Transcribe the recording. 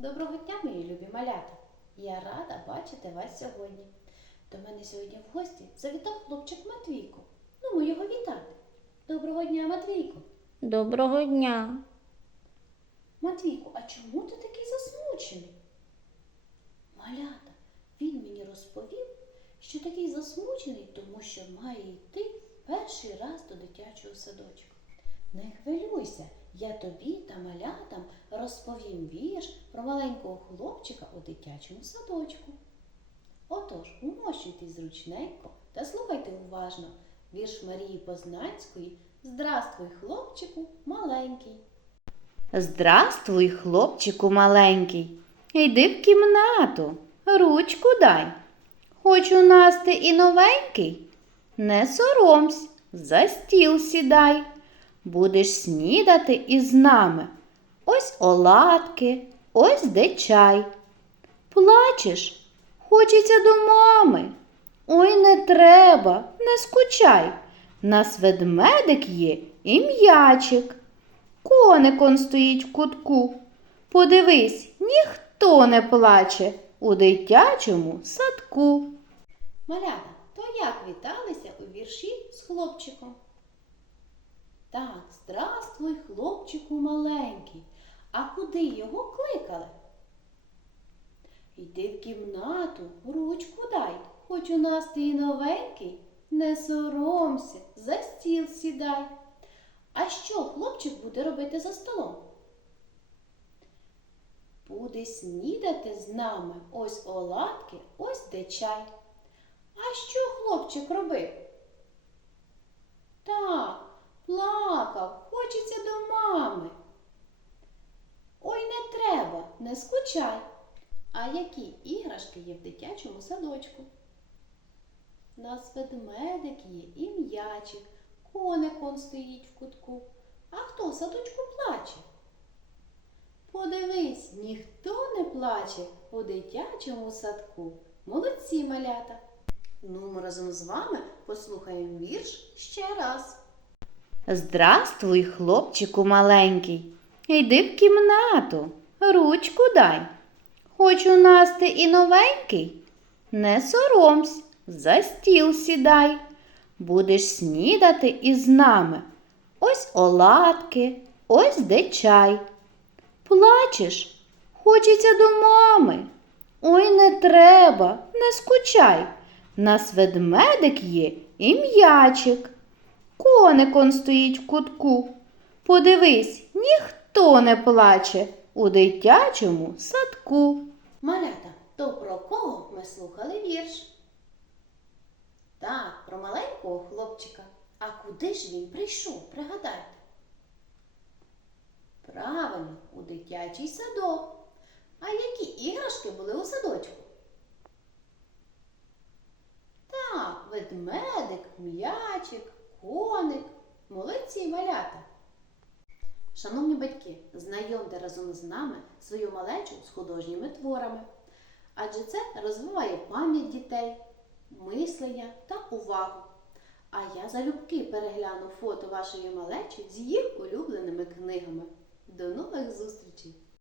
Доброго дня, мої любі малята! Я рада бачити вас сьогодні. До мене сьогодні в гості завітав хлопчик Матвійко. Ну, ми його вітати. Доброго дня, Матвійко. Доброго дня. Матвійко, а чому ти такий засмучений? Малята, він мені розповів, що такий засмучений, тому що має йти перший раз до дитячого садочка. Не хвилюйся, я тобі та малятам розповім вірш про маленького хлопчика у дитячому садочку. Отож, умощуйтесь зручненько та слухайте уважно вірш Марії Познанської Здравствуй, хлопчику, маленький. Здравствуй, хлопчику маленький. Йди в кімнату, ручку дай. Хоч у нас ти і новенький, не соромсь, за стіл сідай. Будеш снідати із нами. Ось оладки, ось де чай. Плачеш, хочеться до мами. Ой, не треба, не скучай. Нас ведмедик є і м'ячик. Коник он стоїть в кутку. Подивись, ніхто не плаче у дитячому садку. Малята, то як віталися у вірші з хлопчиком? Так, здравствуй, хлопчику маленький. А куди його кликали? Йди в кімнату, ручку дай, хоч у нас ти і новенький, не соромся, за стіл сідай. А що хлопчик буде робити за столом? Буде снідати з нами ось оладки, ось де чай. А що хлопчик робив? Так, плакав, хочеться до мами. Ой, не треба, не скучай. А які іграшки є в дитячому садочку? Нас ведмедик є і м'ячик, коник он стоїть в кутку. А хто в садочку плаче? Подивись, ніхто не плаче у дитячому садку. Молодці малята! Ну, ми разом з вами послухаємо вірш ще раз. Здравствуй, хлопчику маленький. Йди в кімнату, ручку дай. Хоч у нас ти і новенький, не соромсь, за стіл сідай. Будеш снідати із нами. Ось оладки, ось де чай. Плачеш, хочеться до мами. Ой, не треба, не скучай. Нас ведмедик є і м'ячик. Коник он стоїть в кутку. Подивись, ніхто не плаче у дитячому садку. Малята, то про кого ми слухали вірш? Так, про маленького хлопчика. А куди ж він прийшов? Пригадайте. Правильно, у дитячий садок. А які іграшки були у садочку? Так, ведмедик, м'ячик, коник. Молодці малята. Шановні батьки, знайомте разом з нами свою малечу з художніми творами, адже це розвиває пам'ять дітей, мислення та увагу. А я залюбки перегляну фото вашої малечі з їх улюбленими книгами. До нових зустрічей!